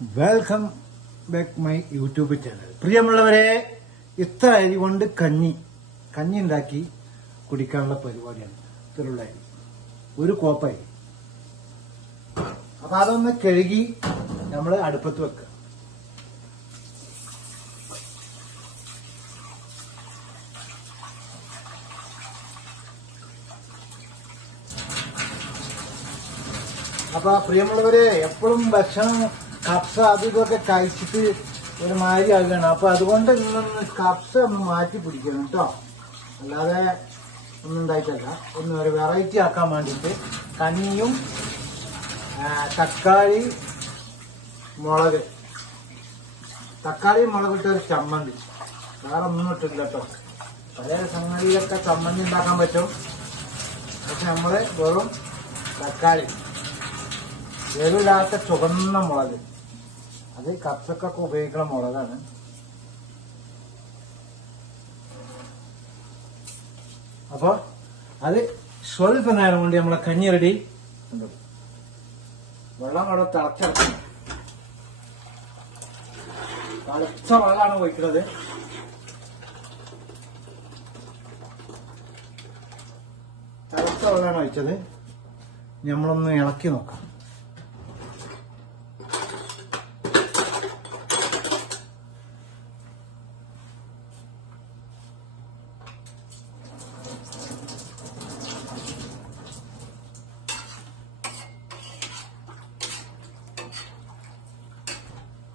Welcome back my YouTube channel പ്രിയമുള്ളവരെ ഇത്ര അരി കൊണ്ട് കഞ്ഞി കഞ്ഞി ഉണ്ടാക്കി കുടിക്കാനുള്ള പരിപാടിയാണ്. ഇത്രയുള്ള അരി. ഒരു കോപ്പരി അപ്പൊ അതൊന്ന് കഴുകി നമ്മൾ അടുപ്പത്ത് വെക്കുക അപ്പൊ പ്രിയമുള്ളവരെ എപ്പോഴും ഭക്ഷണം കപ്സ അത് ഇതൊക്കെ കഴിച്ചിട്ട് ഒരു മാതിരി ആകുകയാണ് അപ്പൊ അതുകൊണ്ട് ഇന്നൊന്ന് കപ്സ ഒന്ന് മാറ്റി പിടിക്കണം കേട്ടോ. അല്ലാതെ ഒന്നും ഉണ്ടായിട്ടല്ല. ഒന്ന് ഒരു വെറൈറ്റി ആക്കാൻ വേണ്ടിട്ട് കഞ്ഞിയും തക്കാളി മുളക്. തക്കാളി മുളകിട്ട് ഒരു ചമ്മന്തി. വേറെ ഒന്നും ഇട്ടില്ല കേട്ടോ. പല സംഗതിയിലൊക്കെ ചമ്മന്തി ഉണ്ടാക്കാൻ പറ്റും. പക്ഷെ നമ്മൾ വെറും തക്കാളി. എരിവില്ലാത്ത ചുവന്ന മുളക്. അത് കപ്സക്കൊക്കെ ഉപയോഗിക്കുന്ന മുളകാണ്. അപ്പൊ അത് സ്വൽപ്പ നേരം കൊണ്ട് നമ്മളെ കഞ്ഞി റെഡി വെള്ളം അവിടെ തിളച്ചിറക്കണം തിളച്ച വെള്ളമാണ് ഒഴിക്കുന്നത് തിളച്ച വെള്ളമാണ് ഒഴിച്ചത്. നമ്മളൊന്ന് ഇളക്കി നോക്കാം.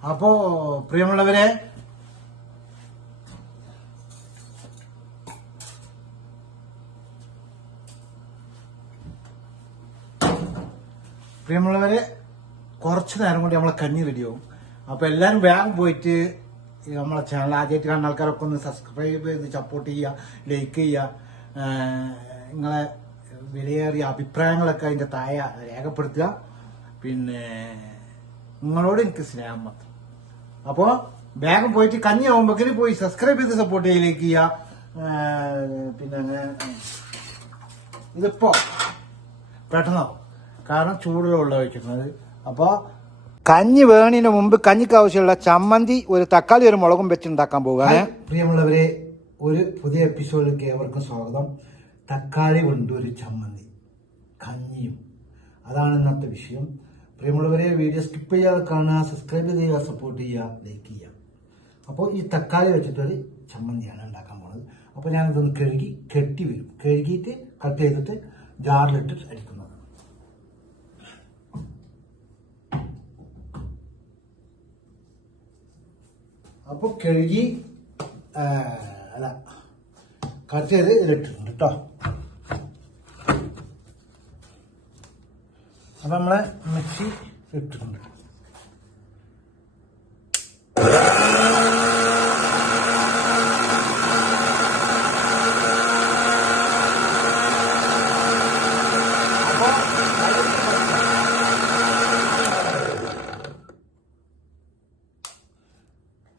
അപ്പോ പ്രിയമുള്ളവരെ പ്രിയമുള്ളവരെ കുറച്ചു നേരം കൊണ്ട് നമ്മളെ കഞ്ഞി റെഡിയാവും അപ്പൊ എല്ലാരും വേഗം പോയിട്ട് നമ്മളെ ചാനൽ ആദ്യമായിട്ട് കാണുന്ന ആൾക്കാരൊക്കെ ഒന്ന് സബ്സ്ക്രൈബ് ചെയ്ത് സപ്പോർട്ട് ചെയ്യുക ലൈക്ക് ചെയ്യുക. നിങ്ങളെ വിലയേറിയ അഭിപ്രായങ്ങളൊക്കെ അതിന്റെ താഴെ രേഖപ്പെടുത്തുക. പിന്നെ നിങ്ങളോട് എനിക്ക് സ്നേഹം മാത്രം. അപ്പോ വേഗം പോയിട്ട് കഞ്ഞി ആവുമ്പോഴേക്കും പോയി സബ്സ്ക്രൈബ് ചെയ്ത് സപ്പോർട്ട് ചെയ്യലേക്ക് ഏഹ് പിന്നെ ഇതിപ്പോ പെട്ടെന്നാവും. കാരണം ചൂടുള്ള വെക്കുന്നത് അപ്പോ കഞ്ഞി വേണിന് മുമ്പ് കഞ്ഞിക്ക് ആവശ്യമുള്ള ചമ്മന്തി ഒരു തക്കാളി ഒരു മുളകും വെച്ച് ഉണ്ടാക്കാൻ പോവുകയാണ് പ്രിയമുള്ളവരെ ഒരു പുതിയ എപ്പിസോഡിലേക്ക് ഏവർക്കും സ്വാഗതം. തക്കാളി കൊണ്ട് ഒരു ചമ്മന്തി. കഞ്ഞിയും. അതാണ് ഇന്നത്തെ വിഷയം. പ്രിയമുള്ളവരെ വീഡിയോ സ്കിപ്പ് ചെയ്യാതെ കാണുക സബ്സ്ക്രൈബ് ചെയ്യുക സപ്പോർട്ട് ചെയ്യുക ലൈക്ക് ചെയ്യുക. അപ്പോൾ ഈ തക്കാളി വെച്ചിട്ടൊരു ചമ്മന്തിയാണ് ഉണ്ടാക്കാൻ പോണത്. അപ്പോൾ ഞാനിതൊന്ന് കഴുകി കെട്ടി വരും. കഴുകിയിട്ട് കട്ട് ചെയ്തിട്ട് ജാറിലിട്ട് അടിക്കുന്നത് അപ്പോൾ കഴുകി അല്ല കട്ട് ചെയ്ത് ഇതിലിട്ടിട്ടുണ്ട് കേട്ടോ അപ്പം നമ്മളെ മിക്സി ഇട്ടിട്ടുണ്ട്.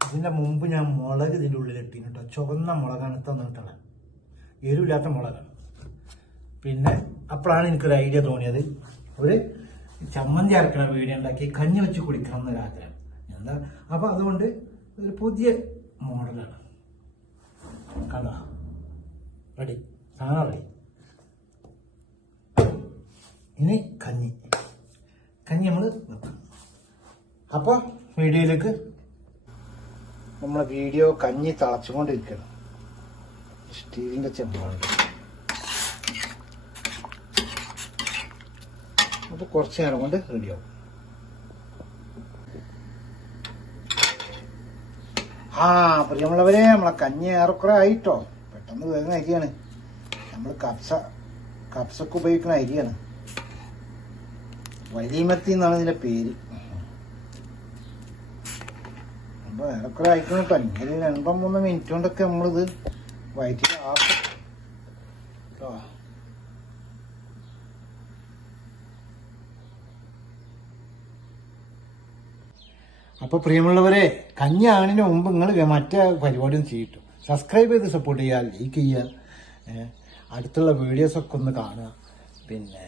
ഇതിന്റെ മുമ്പ് ഞാൻ മുളക് ഇതിന്റെ ഉള്ളിൽ ഇട്ടിന് കേട്ടോ ചുവന്ന മുളകാണ് തന്നിട്ടുള്ളത് എരിവില്ലാത്ത മുളകാണ്. പിന്നെ അപ്പോഴാണ് എനിക്കൊരു ഐഡിയ തോന്നിയത്. ഒരു ചമ്മന്തി അരക്കണ വീഡിയോ ഉണ്ടാക്കി കഞ്ഞി വെച്ച് കുടിക്കണം എന്നൊരു ആഗ്രഹം. എന്താ? അപ്പൊ അതുകൊണ്ട് ഒരു പുതിയ മോഡലാണ്. കഥ റെഡി. സാധനം റെഡി. ഇനി കഞ്ഞി. കഞ്ഞി നമ്മൾ വെക്കാം. അപ്പോൾ വീഡിയോയിലേക്ക് നമ്മളെ വീഡിയോ കഞ്ഞി തളച്ചുകൊണ്ടിരിക്കണം സ്റ്റീലിന്റെ ചെമ്പാണ്. അപ്പൊ കുറച്ച് നേരം കൊണ്ട് റെഡിയാവും ആ പ്രിയമുള്ളവരെ നമ്മളെ കഞ്ഞി ഏറെക്കുറെ ആയിട്ടോ? പെട്ടെന്ന് വരുന്ന അരിയാണ്. നമ്മൾ കപ്സ കപ്സക്ക് ഉപയോഗിക്കുന്ന അരിയാണ്. വലിയമത്തി എന്നാണ് ഇതിന്റെ പേര്. അപ്പോൾ ഏറെക്കുറെ ആയിക്കണം കേട്ടോ ഇങ്ങനെ രണ്ടോ മൂന്നോ മിനിറ്റ് കൊണ്ടൊക്കെ നമ്മളിത് വയറ്റി ആക്കും. കേട്ടോ അപ്പൊ പ്രിയമുള്ളവരെ കഞ്ഞി ആണിന് മുമ്പ് നിങ്ങൾ മറ്റേ പരിപാടിയും ചെയ്യിട്ടു സബ്സ്ക്രൈബ് ചെയ്ത് സപ്പോർട്ട് ചെയ്യുക ലൈക്ക് ചെയ്യുക അടുത്തുള്ള വീഡിയോസൊക്കെ ഒന്ന് കാണുക. പിന്നെ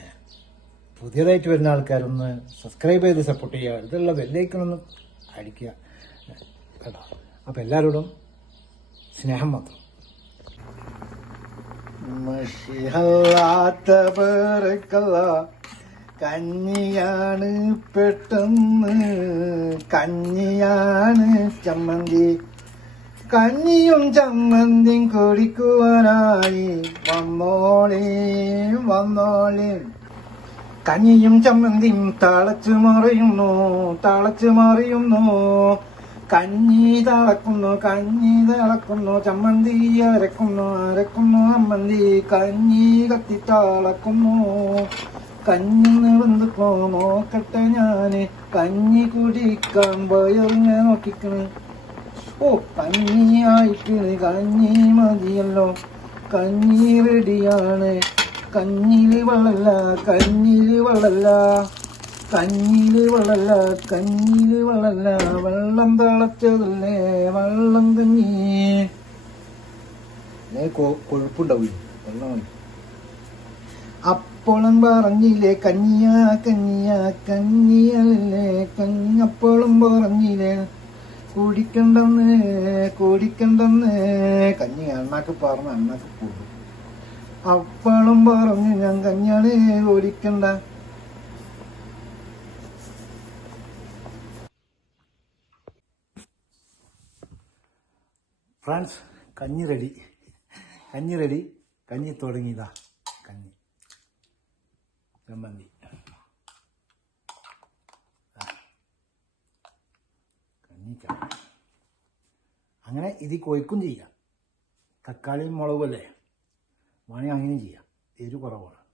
പുതിയതായിട്ട് വരുന്ന ആൾക്കാരൊന്ന് സബ്സ്ക്രൈബ് ചെയ്ത് സപ്പോർട്ട് ചെയ്യുക. അടുത്തുള്ള ഒന്ന് അടിക്കുക. കേട്ടോ? അപ്പം എല്ലാവരോടും സ്നേഹം മാത്രം. മഷിഹല്ലാത്ത പേർക്കല്ല. കഞ്ഞിയാണ് പെട്ടെന്ന് കഞ്ഞിയാണ് ചമ്മന്തി. കഞ്ഞിയും ചമ്മന്തിയും കുടിക്കുവാനായി വന്നോളേ വന്നോളേ. കഞ്ഞിയും ചമ്മന്തിയും തളച്ചു മറിയുന്നു തളച്ചു മറിയുന്നു. കഞ്ഞി തളക്കുന്നു കഞ്ഞി തളക്കുന്നു ചമ്മന്തി അരക്കുന്നു അരക്കുന്നു അമ്മന്തി കഞ്ഞി കത്തി തളക്കുന്നു. കഞ്ഞി പോ നോക്കട്ടെ ഞാൻ. കഞ്ഞി കുടിക്കാൻ വയറിങ്ങനെ നോക്കിക്കണ്. ഓ കഞ്ഞി ആയിട്ട് കഞ്ഞി മതിയല്ലോ. കഞ്ഞി റെഡിയാണ്. കഞ്ഞിൽ വളല്ല കഞ്ഞിൽ വളല്ല. കഞ്ഞിൽ വളല്ല കഞ്ഞിൽ വളല്ല. വെള്ളം തിളച്ചതല്ലേ വെള്ളം കഞ്ഞി കൊഴുപ്പുണ്ടാവും വെള്ളം. അപ്പോളും പറഞ്ഞില്ലേ കഞ്ഞിയ കഞ്ഞിയ കഞ്ഞിയല്ലേ കഞ്ഞപ്പോളും പറഞ്ഞില്ലേ? കുടിക്കണ്ടെന്ന് കുടിക്കണ്ടെന്ന്. കഞ്ഞി അണ്ണാക്ക് പറഞ്ഞ അണ്ണാക്ക് പോകും അപ്പോളും പറഞ്ഞു ഞാൻ കഞ്ഞാണ് കുടിക്കണ്ട. ഫ്രണ്ട്സ് കഞ്ഞി റെഡി. കഞ്ഞി റെഡി. കഞ്ഞി തുടങ്ങിയതാ. കഞ്ഞി. ചമ്മന്തി കഞ്ഞിക്ക അങ്ങനെ ഇത് കൊയ്ക്കും ചെയ്യാം. തക്കാളിയും മുളകും അല്ലേ? വേണമെങ്കിൽ അങ്ങനെയും ചെയ്യാം. എരിവ് കുറവാണ്.